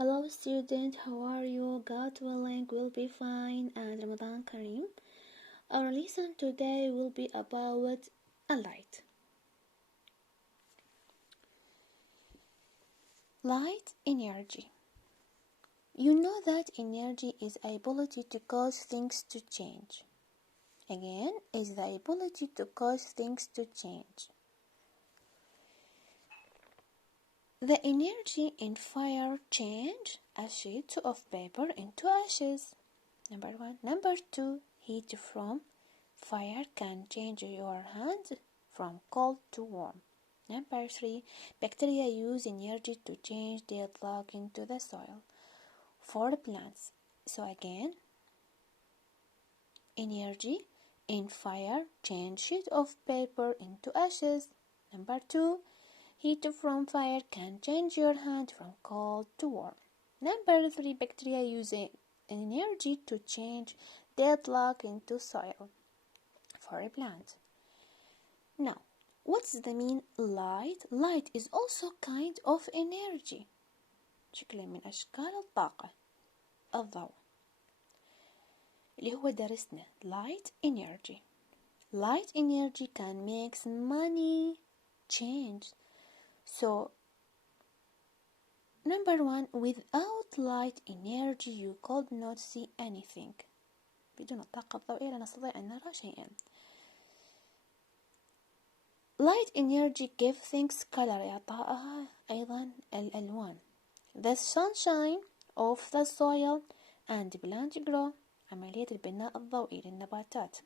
Hello student, how are you? God willing, we'll be fine, and Ramadan Kareem. Our lesson today will be about a light. Light energy. You know that energy is the ability to cause things to change. Again, is the ability to cause things to change. The energy in fire change a sheet of paper into ashes. Number 1. Number 2. Heat from fire can change your hand from cold to warm. Number 3. Bacteria use energy to change deadlock into the soil. For plants. So again, energy in fire change sheet of paper into ashes. Number 2. Heat from fire can change your hand from cold to warm. Number 3. Bacteria use energy to change deadlock into soil for a plant. Now, what's the mean light? Light is also kind of energy. شكل من أشكال الطاقة الضوء اللي هو درسنا light energy. Light energy can make money change. So, number 1, without light energy you could not see anything. بدون الطاقة الضوئية لا نستطيع أن نرى شيئا. Light energy give things color. إعطائها أيضا الألوان. The sunshine of the soil and plant grow. عملية البناء الضوئي للنباتات.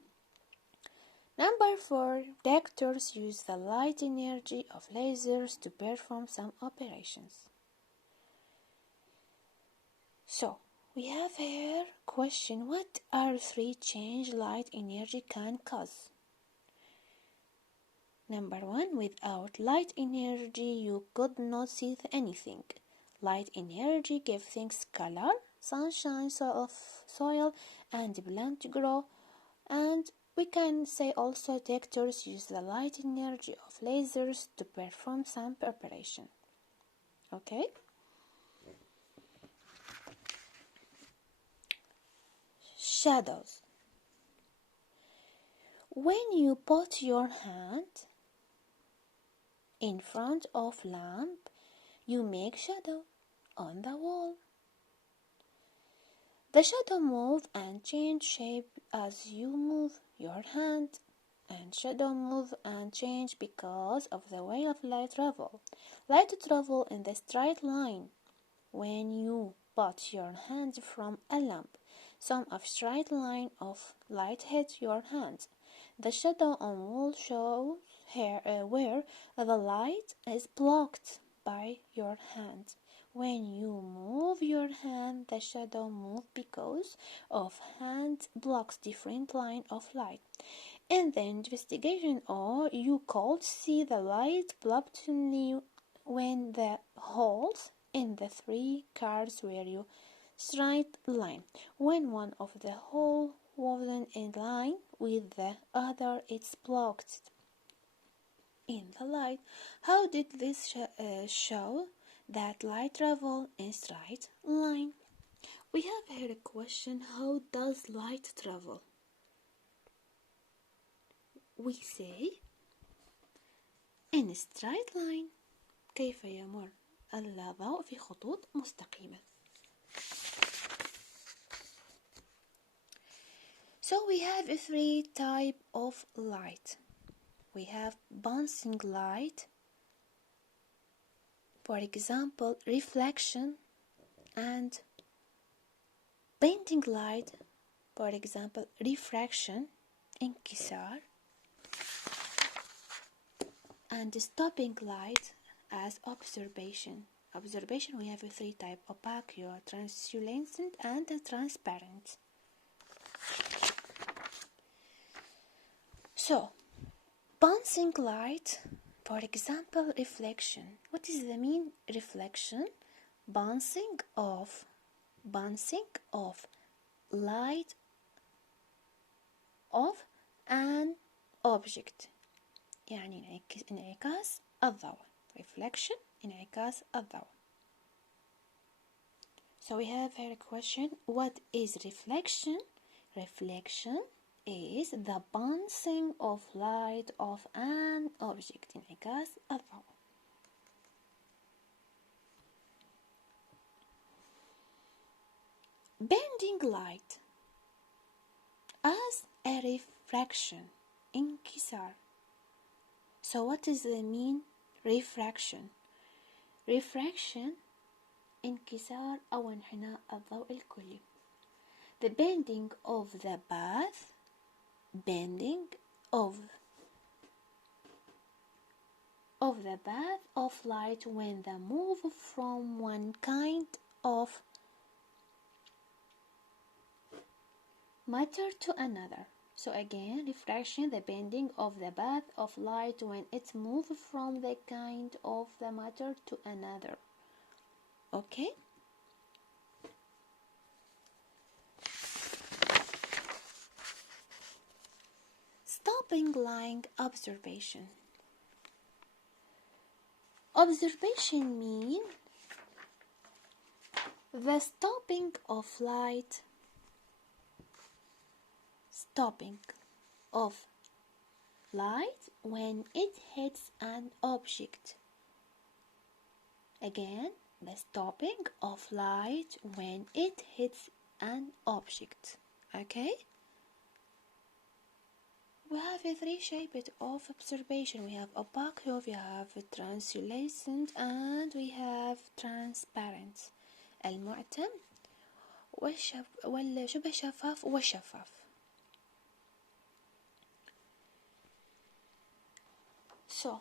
Number 4. Doctors use the light energy of lasers to perform some operations. So, we have here question: what are 3 change light energy can cause? Number 1. Without light energy you could not see anything. Light energy gives things color, sunshine, soil and plant grow. And we can say also doctors use the light energy of lasers to perform some operation. Okay? Shadows. When you put your hand in front of lamp, you make shadow on the wall. The shadow move and change shape as you move your hand, and shadow move and change because of the way of light travel. Light travel in the straight line. When you put your hand from a lamp, some of straight line of light hit your hand. The shadow on wall shows here where the light is blocked by your hand. When you move your hand, the shadow moves because of hand blocks different line of light. In the investigation, or you could see the light blocked when the holes in the 3 cards were you straight line. When one of the hole wasn't in line with the other, it's blocked in the light. How did this show that light travel in straight line? We have here a question: how does light travel? We say in straight line. كيف يمر الضوء في خطوط مستقيمة. So we have 3 types of light. We have bouncing light, for example, reflection, and bending light, for example, refraction, انكسار, and stopping light as observation. Observation, we have 3 types: opaque, translucent, and transparent. So, bouncing light, for example, reflection. What is the mean reflection? Bouncing of light of an object. يعني انعكاس الضوء. Reflection انعكاس الضوء. So we have here a question. What is reflection? Reflection is the bouncing of light off an object. انعكاس الضوء. Bending light as a refraction. انكسار. So what does it mean? Refraction. Refraction انكسار أو انحناء الضوء الكلي. The bending of the path, bending of the path of light when the move from one kind of matter to another. So again, refraction, the bending of the path of light when it moves from the kind of the matter to another. Okay? Stopping lying observation. Observation means the stopping of light. Stopping of light when it hits an object. Again, the stopping of light when it hits an object. Okay? We have three shapes of observation. We have opaque, we have translucent, and we have transparent. المعتم والشبه شفاف والشفاف. So,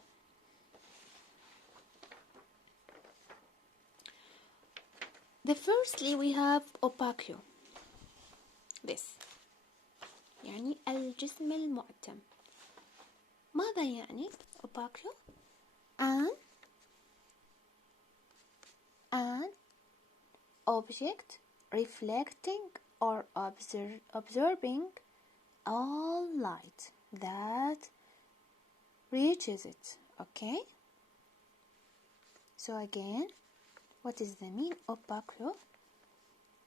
firstly we have opaque. This يعني الجسم المعتم. ماذا يعني opaque? An object reflecting or absorbing all light that reaches it. Okay? So again, what is the mean? Opaque,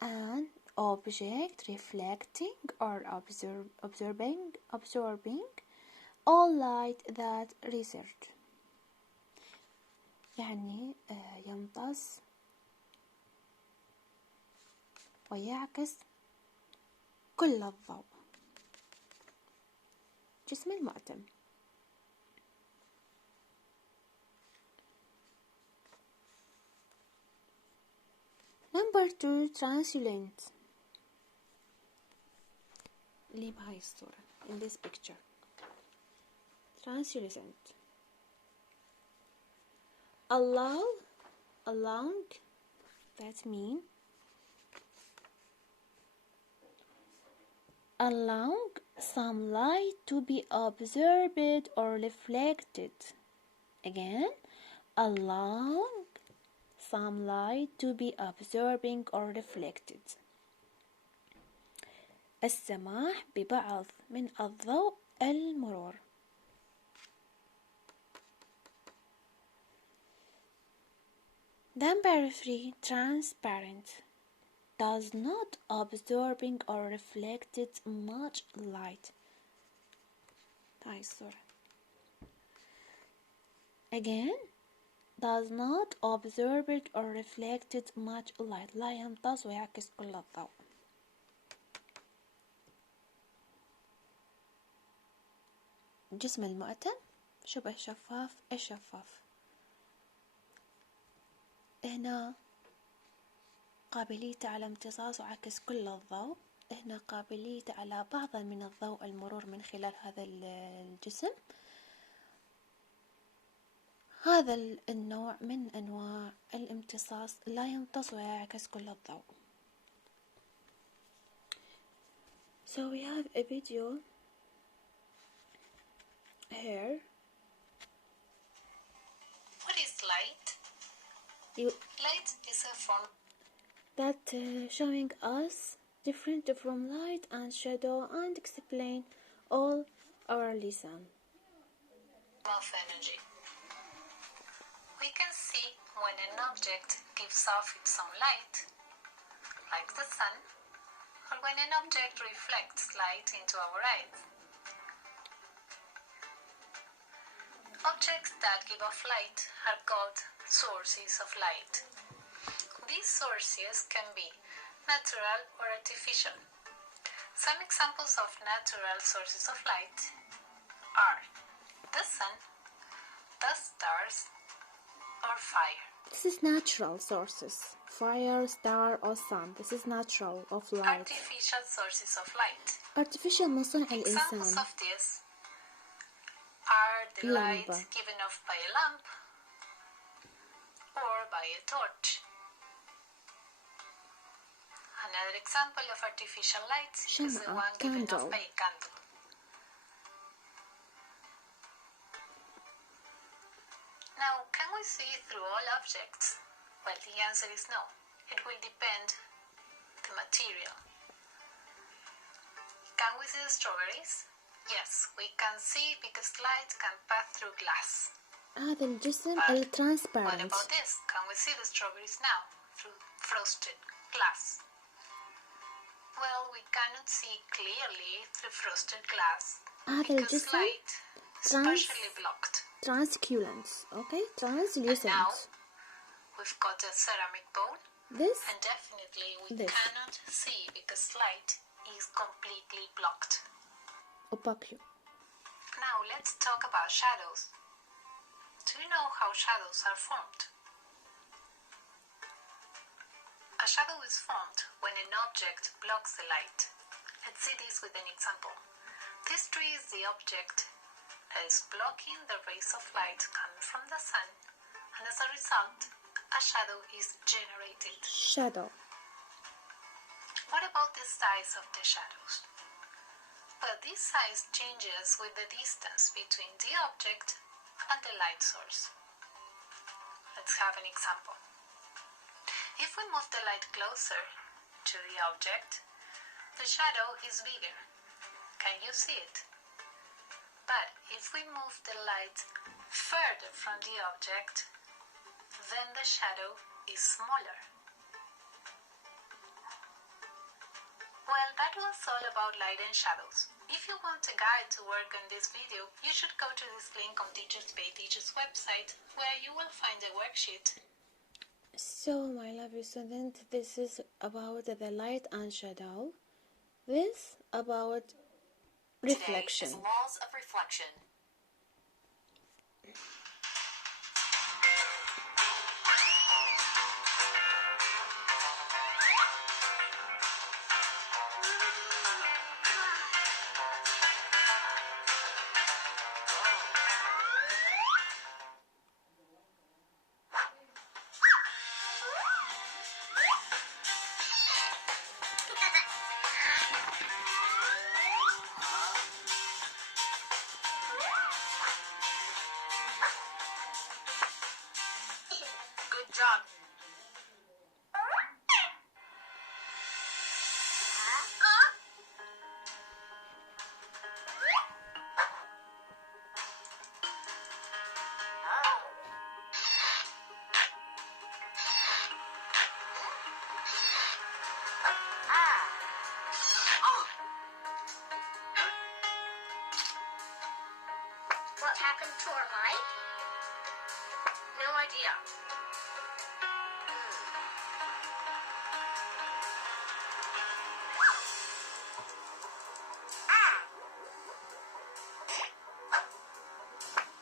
an object reflecting or absorbing all light that reaches. يعني يمتص ويعكس كل الضوء. جسم المعتم. Number 2, translucent. اللي بهاي الصورة in this picture. Translucent. Along that mean allowing some light to be observed or reflected. Again, allowing some light to be observing or reflected. السماح ببعض من الضوء المرور. Number 3, transparent. Does not absorbing or reflected much light. هاي الصورة. Again, does not absorb it or reflected much light. لا يمتص ويعكس كل الضوء. جسم المعتم شبه شفاف الشفاف. هنا قابليته على امتصاص وعكس كل الضوء. هنا قابليته على بعض من الضوء المرور من خلال هذا الجسم. هذا النوع من أنواع الامتصاص لا يمتص ويعكس كل الضوء. So we have a video here. What is light? Light is a form that showing us different from light and shadow and explain all our lesson. Of energy. We can see when an object gives off its own light like the sun, or when an object reflects light into our eyes. Objects that give off light are called sources of light. These sources can be natural or artificial. Some examples of natural sources of light are the sun, the stars, or fire. This is natural sources. Fire, star, or sun. This is natural of light. Artificial sources of light. Artificial من صنع Examples الإنسان. of this are the light لمبة. given off by a lamp or by a torch. Another example of artificial light is the شمعة, one given off candle. by a candle. Now, can we see through all objects? Well, the answer is no. It will depend the material. Can we see the strawberries? Yes, we can see because light can pass through glass. هذا الجسم What الترانسبيرنت. about this? Can we see the strawberries now through frosted glass? Well, we cannot see clearly through frosted glass هذا because الجسم light is partially blocked. translucent. Okay, And now translucent. we've got a ceramic bowl, This and definitely we This. cannot see because light is completely blocked. opaque. Now let's talk about shadows. Do you know how shadows are formed? A shadow is formed when an object blocks the light. Let's see this with an example. This tree is the object that is blocking the rays of light coming from the sun, and as a result, a shadow is generated. Shadow. What about the size of the shadows? Well, this size changes with the distance between the object and the light source. Let's have an example. If we move the light closer to the object, the shadow is bigger. Can you see it? But if we move the light further from the object, then the shadow is smaller. Well, that was all about light and shadows. If you want a guide to work on this video, you should go to this link on Teachers Pay Teachers website, where you will find a worksheet. So, my lovely student, this is about the light and shadow. This about reflection. Today is laws of reflection. Good job. What happened to our light? No idea.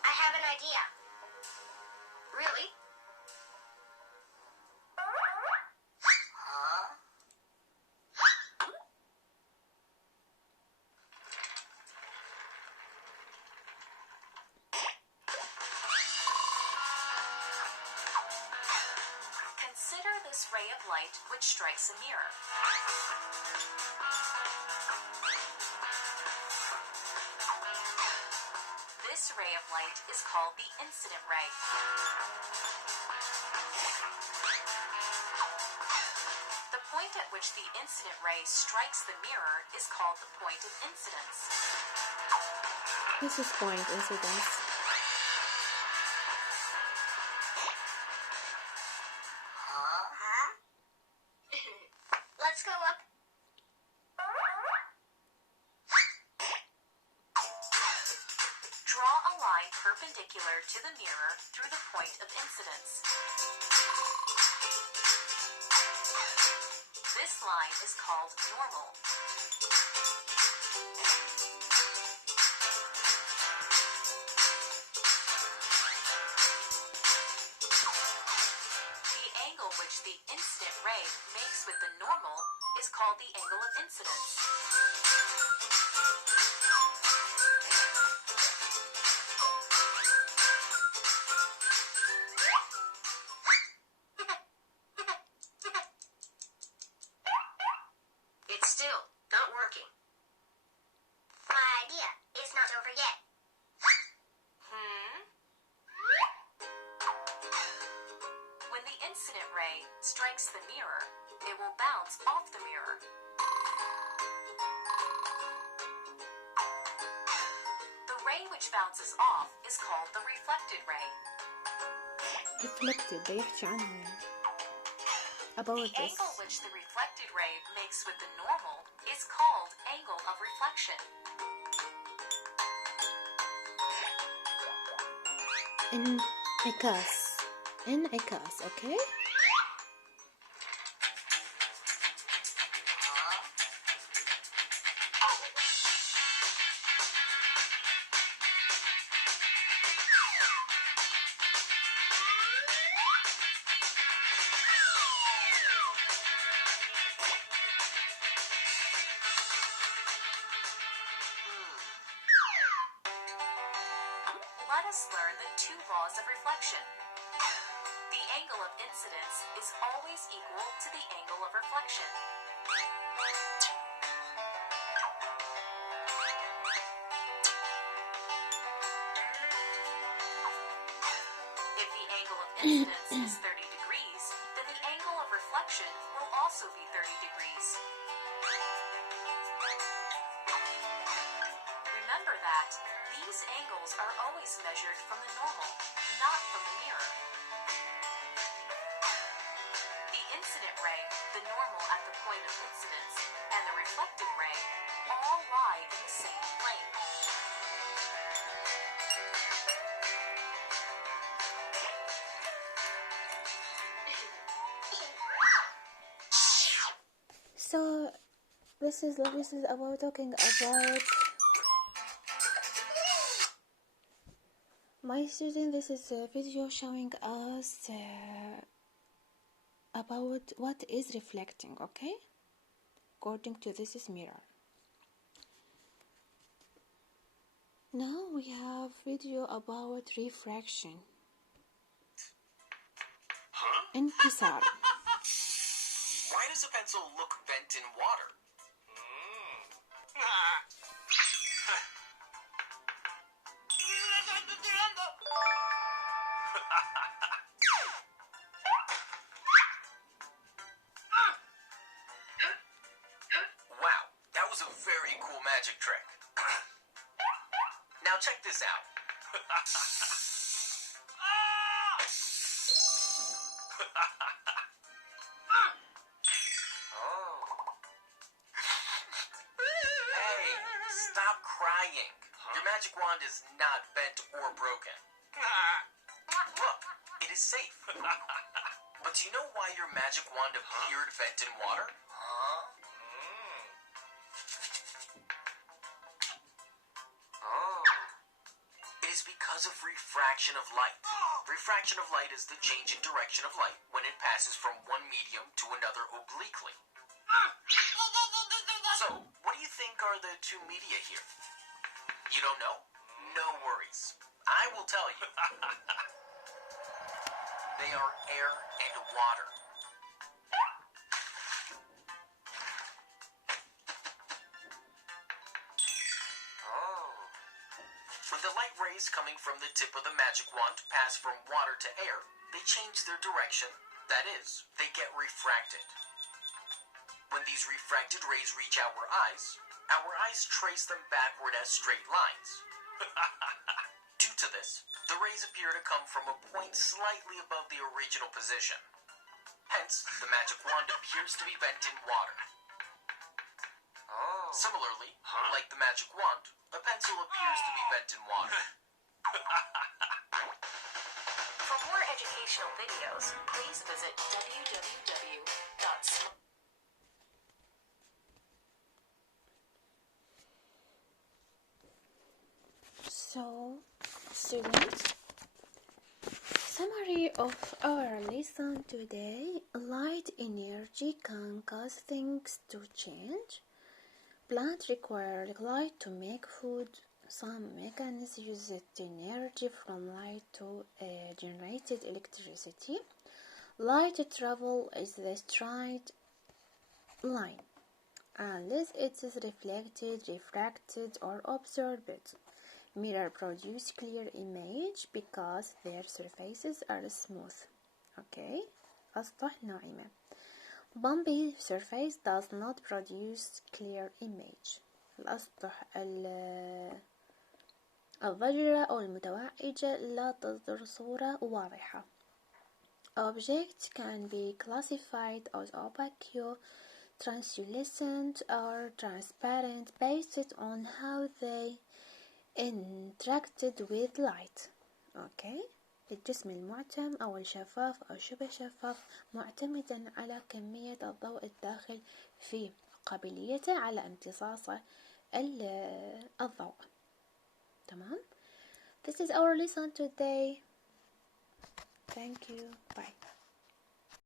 I have an idea. Really? Consider this ray of light which strikes a mirror. This ray of light is called the incident ray. The point at which the incident ray strikes the mirror is called the point of incidence. This is point incidence. line perpendicular to the mirror through the point of incidence. This line is called normal. The angle which the incident ray makes with the normal is called the angle of incidence. It's still not working. My idea is not over yet. When the incident ray strikes the mirror, it will bounce off the mirror. The ray which bounces off is called the reflected ray. reflected ده يحكي عنها يعني. About The this. angle which the reflected ray makes with the normal is called angle of reflection. انعكاس okay. Let us learn the two laws of reflection. The angle of incidence is always equal to the angle of reflection. If the angle of incidence is 30 degrees, then the angle of reflection will also be 30 degrees. Remember that these angles are always measured from the normal, not from the mirror. The incident ray, the normal at the point of incidence, and the reflected ray all lie in the same plane. So this is about talking about my student. This is a video showing us about what is reflecting, okay, according to this is mirror. Now we have video about refraction. انكسار. Why does a pencil look bent in water? Wow, that was a very cool magic trick. Now check this out. Hey, stop crying. Your magic wand is not bent or broken. Look, it is safe. But do you know why your magic wand appeared bent in water? It is because of refraction of light. Refraction of light is the change in direction of light when it passes from one medium to another obliquely. So, what do you think are the two media here? You don't know? No worries. I will tell you. They are air and water. When the light rays coming from the tip of the magic wand pass from water to air, they change their direction. That is, they get refracted. When these refracted rays reach our eyes trace them backward as straight lines. Due to this, the rays appear to come from a point slightly above the original position. Hence, the magic wand appears to be bent in water. Similarly, like the magic wand, a pencil appears to be bent in water. For more educational videos, please visit www.smart. So, students, summary of our lesson today. Light energy can cause things to change. Plants require light to make food. Some mechanics use energy from light to generate electricity. Light travel is the straight line, unless it is reflected, refracted, or absorbed. Mirror produce clear image because their surfaces are smooth. Okay, أسطح ناعمة. Bumpy surface does not produce clear image. الأسطح الضجرة أو المتوهجة لا تصدر صورة واضحة. Objects can be classified as opaque, translucent, or transparent based on how they interacted with light. Okay. الجسم المعتم أو الشفاف أو شبه شفاف معتمدا على كمية الضوء الداخل فيه، قابليته على امتصاص الضوء. تمام. This is our lesson today. Thank you. Bye.